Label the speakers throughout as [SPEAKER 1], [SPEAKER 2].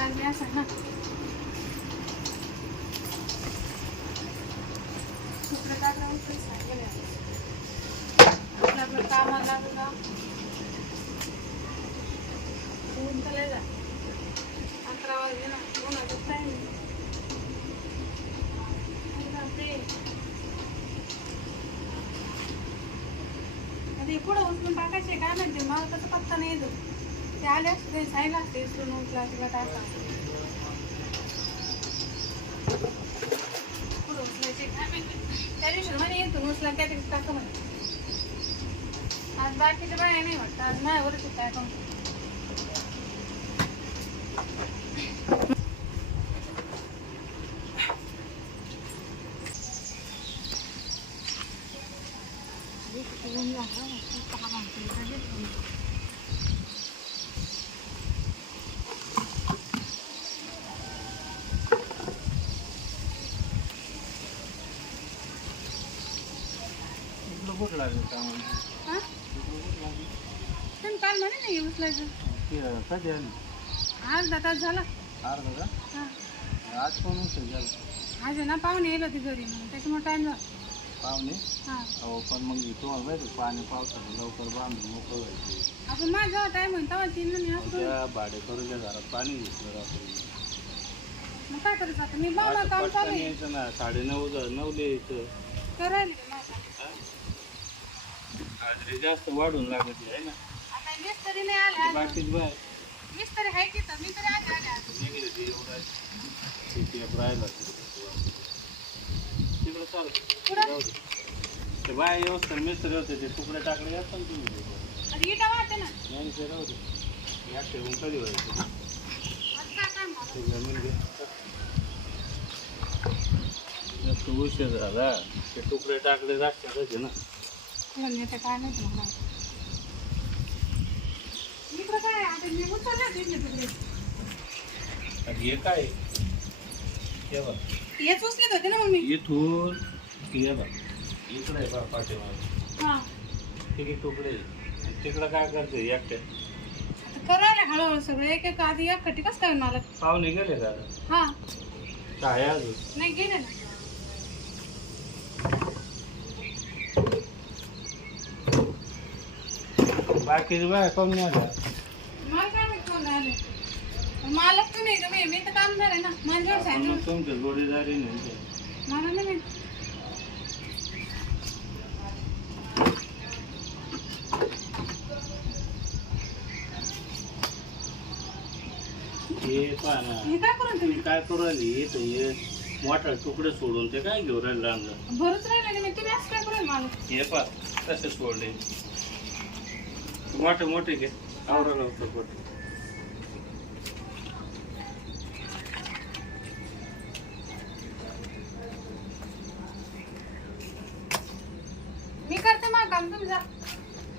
[SPEAKER 1] लागली असं ना. आपलं कामाला लागलं ना ऊन तर लय झालं. अकरा वाजले ना. उन्हाचं टाइम पुढं उचलून टाकायचे काय म्हणते मला त्याचा पत्ता नाही येतो. ते आल्या असते सांगितलं असते उचलून उचला टाका पुढं उचलायचे. काय त्या दिवशी म्हणे येतो उचला त्या दिवशी टाका म्हणे. आज बाकीच्या बाया नाही वाटतं आज माझ्यावरच आहे काय काम
[SPEAKER 2] इकडं लागेल कामाला?
[SPEAKER 1] हा
[SPEAKER 2] इकडं कुठं लागेल?
[SPEAKER 1] तुम्ही काल म्हणे नाही उचलायचं.
[SPEAKER 2] ते कधी आली?
[SPEAKER 1] आज तास झाला.
[SPEAKER 2] अर्धा का?
[SPEAKER 1] हा.
[SPEAKER 2] आज कोण उशीर झाला
[SPEAKER 1] आज आहे ना पाहुणे येईल होते घरी म्हणून त्याच्यामुळे टाइम झाला.
[SPEAKER 2] पाहुणे?
[SPEAKER 1] हा.
[SPEAKER 2] अहो पण मग तुम्हाला माहिती आहे, पाणी पावसाचं लवकर बांधून मोकळं व्हायचे.
[SPEAKER 1] आपण माझा टाइम होईल तेव्हा तीन मी असतो
[SPEAKER 2] त्या भाडेकरूच्या घरात पाणी घेतलं रात्री.
[SPEAKER 1] मग काय करायचं आता? मी बाबा
[SPEAKER 2] असं
[SPEAKER 1] काम
[SPEAKER 2] पटकन
[SPEAKER 1] चालू आहे.
[SPEAKER 2] यायचं ना साडे नऊ नऊला यायचं.
[SPEAKER 1] करायला माझं
[SPEAKER 2] हाजरी जास्त वाढून लागत आहे ना?
[SPEAKER 1] आता मिस्त्री नाही आले आज.
[SPEAKER 2] बाकीच बाय
[SPEAKER 1] मिस्त्री आहे की तर मी तरी आले आले आज.
[SPEAKER 2] निघले ते एक राहिला तिकडं
[SPEAKER 1] पुढं.
[SPEAKER 2] ते बाय व्यवस्था मिस्त्री होते ते तुकडे टाकले असतात ना तुम्ही.
[SPEAKER 1] आणि इटा वाहते ना.
[SPEAKER 2] नाही ते राहू दे. या ठेवून कधी व्हायचं
[SPEAKER 1] आज काय?
[SPEAKER 2] ते जमीन घे. जास्त उशीर झाला. ते तुकडे टाकले आहे ना.
[SPEAKER 1] काय नाही मला इकडं काय? आहे? आता मी उचलले तुकडे.
[SPEAKER 2] आणि हे काय? हे बघ.
[SPEAKER 1] हेच उचलीत होते ना मग मी
[SPEAKER 2] इथून हे बघ. इकडे आहे बघ पाठीमागे.
[SPEAKER 1] हा.
[SPEAKER 2] तुकडे. आणि तिकडं काय करते एकट्या
[SPEAKER 1] आता करायला हळूहळू सगळं. एक एक आधी एक खटी कसं काय मला
[SPEAKER 2] पाहुणे गेले का
[SPEAKER 1] हा.
[SPEAKER 2] काय अजून?
[SPEAKER 1] नाही गेले ना.
[SPEAKER 2] बाकीचे बाय कमी आल्या
[SPEAKER 1] मला काय माहीत कोण आले मालक तुम्ही का मी मी तर काम झालं ना. माझ्यावर
[SPEAKER 2] आपण
[SPEAKER 1] सांगितलं
[SPEAKER 2] मग तुमच्या जोडीदारी नाही
[SPEAKER 1] मला नाही माहीत.
[SPEAKER 2] हे पहा ना
[SPEAKER 1] हे काय करून तुम्ही
[SPEAKER 2] तुम्ही काय करू राहिली? हे तर हे मोठा तुकडे सोडून ते काय घेऊ राहिले
[SPEAKER 1] भरच राहिले नाही तुम्ही असं काय करून मला?
[SPEAKER 2] हे पा तसे सोडले. मोठे मोठे घे. आवरा लवकर मोठे
[SPEAKER 1] मी करते मग काम तुम्ही जा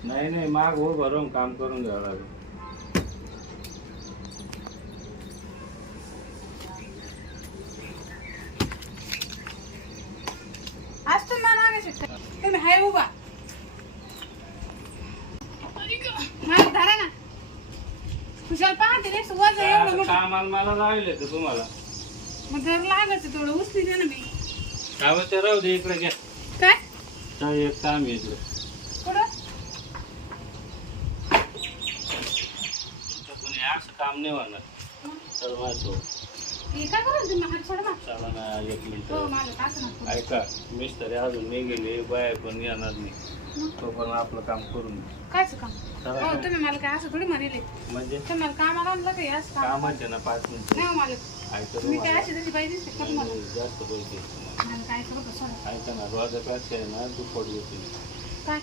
[SPEAKER 2] नाही नाही माग हो भरून काम करून घ्यावं लागेल
[SPEAKER 1] आज तुम्ही मला मागे शिकता तुम्ही हाय उभा माझं धरा ना खुशाल पाहते रे वज आहे एवढं मोठं.
[SPEAKER 2] कामाला मला लावले का तुम्हाला?
[SPEAKER 1] मग धर लागायचं थोडं उचली दे ना मी.
[SPEAKER 2] काम ते राहू दे इकडे घ्या.
[SPEAKER 1] काय?
[SPEAKER 2] काय एक काम
[SPEAKER 1] कुठं?
[SPEAKER 2] कोणी असं काम नाही होणार. तर माझं
[SPEAKER 1] हे काय करून तुम्ही हात सोडा ना
[SPEAKER 2] चला ना एक मिनिट.
[SPEAKER 1] हो
[SPEAKER 2] ऐका मिस्त्री अजून नाही गेले बाय पण येणार नाही. तो पण आपलं काम करून.
[SPEAKER 1] कायचं काम? हो? तुम्ही मला काय असं थोडी म्हणले?
[SPEAKER 2] म्हणजे?
[SPEAKER 1] तुम्ही मला कामाला आणलं का हे असं काम?
[SPEAKER 2] कामाचे ना पाच मिनिट.
[SPEAKER 1] नाही हो मालक.
[SPEAKER 2] ऐका
[SPEAKER 1] मी काय
[SPEAKER 2] तुम्हाला.
[SPEAKER 1] अशी तशी पाहिजे दिसते का तुम्हाला?
[SPEAKER 2] नाही, जास्त पैसे आहेत तुम्हाला.
[SPEAKER 1] मला काय सगळं सोडा
[SPEAKER 2] ऐका ना रोजापेक्षा आहे ना दुप्पट येते
[SPEAKER 1] काय?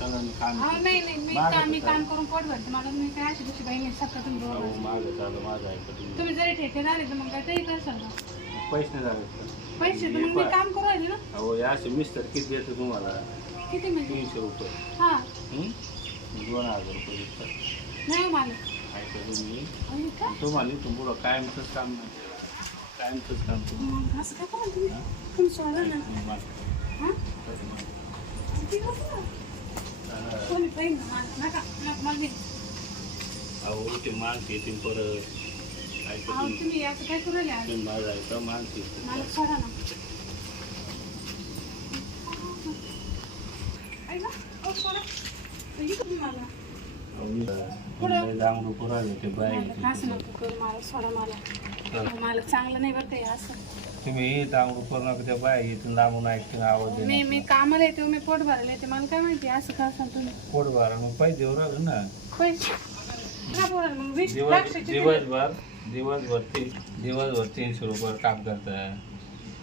[SPEAKER 2] चला मी काम
[SPEAKER 1] अहो नाही नाही मी
[SPEAKER 2] मागं
[SPEAKER 1] काम मी
[SPEAKER 2] तर
[SPEAKER 1] काम करून पोट भरते. मला मी काय अशी बाई नाही तुम्ही
[SPEAKER 2] अहो चालू माझं ऐका तुम्ही?
[SPEAKER 1] तुम्ही जरी ठेकेदार आहे तर मग काय तरी करसाल
[SPEAKER 2] पैसे नाही लागत का?
[SPEAKER 1] पैसे तर मग मी काम करू राहिले ना.
[SPEAKER 2] अहो हे असे मिस्टर किती देतो तुम्हाला?
[SPEAKER 1] किती म्हणजे?
[SPEAKER 2] तीनशे रुपये.
[SPEAKER 1] हा.
[SPEAKER 2] हं? दोन हजार रुपये देतात.
[SPEAKER 1] नाही हो मला
[SPEAKER 2] ऐका तुम्ही
[SPEAKER 1] अहो, का?
[SPEAKER 2] तुम्हाला इथून पुढं कायमचंच काम नाही. कायमचंच काम तुम्ही.
[SPEAKER 1] मग असं काय करा तुम्ही? तुम्ही सोडा ना. हा?
[SPEAKER 2] अहो
[SPEAKER 1] किती कसं कोणी पाहिजे ना मला नका. नका मला नाही.
[SPEAKER 2] ते माणसं येतील परत.
[SPEAKER 1] अहो
[SPEAKER 2] तुम्ही
[SPEAKER 1] तुम्ही असं काय करू राहिले?
[SPEAKER 2] तुम्ही माझं ऐका मानसी
[SPEAKER 1] मला सोडा ना. अहो सोडा
[SPEAKER 2] डांगरू पुराले ते बाय
[SPEAKER 1] मला सोडा चांगलं नाही बरं हे असं.
[SPEAKER 2] तुम्ही पूर्ण त्या बाय इथून लांबून ऐकून आवाज
[SPEAKER 1] मी मी कामाला येते मी पोट भरायला येते. मला काय माहिती असं का सांग तुम्ही?
[SPEAKER 2] पोट भरा मग पैसे देऊ राहिलो ना.
[SPEAKER 1] पैसे का बोलाल मग वीस
[SPEAKER 2] दिवस
[SPEAKER 1] लाखाचे दिले.
[SPEAKER 2] दिवसभर दिवसभर ती दिवसभर तीनशे रुपये काम करताय.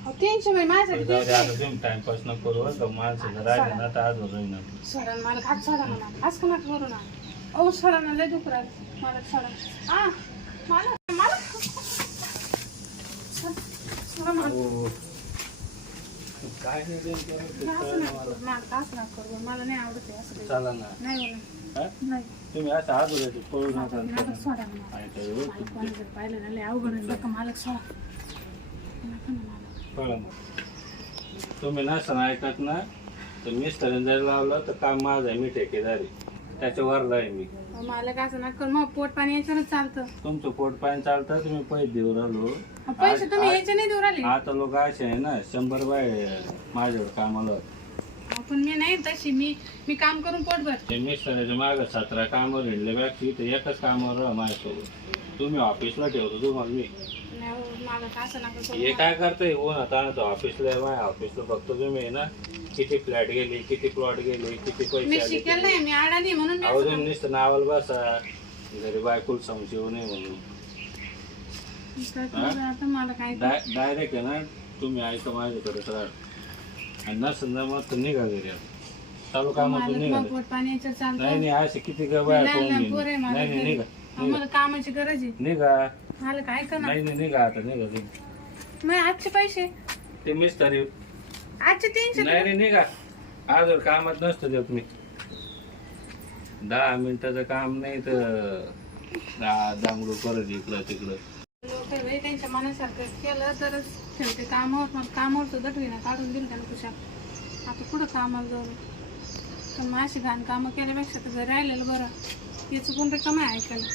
[SPEAKER 1] तीनशे म्हणजे माझ्यासाठी
[SPEAKER 2] जाऊ दे. आता तुम्ही टाइमपास न करू बरं का माणसं जर राहिले ना तर आज होईल ना.
[SPEAKER 1] सोडा ना मला हात सोडा मला असं का नका करू ना. अहो सोडा ना लय दुख राहिलं. मला सोडा. आ मला मला सोडा. सोडा मला
[SPEAKER 2] हो. काय नाही देत करत ते
[SPEAKER 1] असं
[SPEAKER 2] कळलं
[SPEAKER 1] नका
[SPEAKER 2] मला.
[SPEAKER 1] करू मला असं नका करू. मला नाही आवडत आहे असं काही.
[SPEAKER 2] चला ना.
[SPEAKER 1] नाही
[SPEAKER 2] हा? तुम्ही असं आज पळू नका.
[SPEAKER 1] मला. सोडा ना
[SPEAKER 2] हो,
[SPEAKER 1] जर पाहिलं ना लय अवघड होईल. बरं का मालक सोडा. मला
[SPEAKER 2] कळलं ना. तुम्ही नसन ऐकत ना तर मिस्टरीने जर लावलं तर काम माझं आहे मी ठेकेदारी त्याच्यावर आहे मी.
[SPEAKER 1] अहो, मालक असं नका मग पोट पाणी याच्यावरच चालतं.
[SPEAKER 2] तुमचं पोट पाणी चालतं तुम्ही पैसे देऊ राहिलो.
[SPEAKER 1] पैसे तुम्ही यायचे नाही देऊ राहिले?
[SPEAKER 2] आता लोक असे आहे ना शंभर बाय माझ्यावर कामाला
[SPEAKER 1] पण मी नाही तशी मी मी काम करून पोट भर
[SPEAKER 2] ते मिस्टराच्या मागं सतरा कामावर हिंडले व्यक्ती तर एकच कामावर राहा माझ्यासोबत. तुम्ही ऑफिसला ठेवतो तुम्हाला मी.
[SPEAKER 1] हो,
[SPEAKER 2] हे काय करतंय? ऊन आता आणतो ऑफिसला आहे माझ्या ऑफिसला फक्त तुम्ही ना किती फ्लॅट गेले किती प्लॉट गेले किती
[SPEAKER 1] मी
[SPEAKER 2] पैसे आले
[SPEAKER 1] शिकेल नाही मी आडानी म्हणून मी
[SPEAKER 2] अहो
[SPEAKER 1] असं
[SPEAKER 2] तुम्ही नुसतं नावाला बसा. घरी बायकोल संशय नये म्हणून.
[SPEAKER 1] आता मला काय
[SPEAKER 2] डायरेक्ट आहे ना तुम्ही ऐका माझ्याकडे तर आणि नसेल ना मग तर निघा घरी. आता. चालू कामातून
[SPEAKER 1] मालक
[SPEAKER 2] निघा
[SPEAKER 1] मग पोट पाणी याच्यावर
[SPEAKER 2] नाही
[SPEAKER 1] चालतं
[SPEAKER 2] नाही असे किती पाहून
[SPEAKER 1] लहान
[SPEAKER 2] घेईन.
[SPEAKER 1] पोरं आहे
[SPEAKER 2] नाही
[SPEAKER 1] मला
[SPEAKER 2] नाही
[SPEAKER 1] घरी.
[SPEAKER 2] निघा
[SPEAKER 1] अहो, मला कामाची गरज आहे.
[SPEAKER 2] निघा.
[SPEAKER 1] मला काय करणार
[SPEAKER 2] नाही नाही निघा आता निघा तुम्ही
[SPEAKER 1] मग आजचे पैसे?
[SPEAKER 2] ते मिस्त्री
[SPEAKER 1] आजचे तीनशे
[SPEAKER 2] नाही नाही निघा अजून कामात नसतं देत मी. दहा मिनिटाचं काम नाही तर दहा दांगडू परत इकडं तिकडं.
[SPEAKER 1] लोक त्यांच्या मनासारखं केलं तरच ठेवते कामावर मग कामावर सुद्धा ठेवीना काढून दिलं त्याला कुशात आता कुठं कामाला जाऊन पण मग अशी घाण कामं केल्यापेक्षा तर घरी राहिलेलं बरं. ते चुकून रिकामं आहे ऐकायला?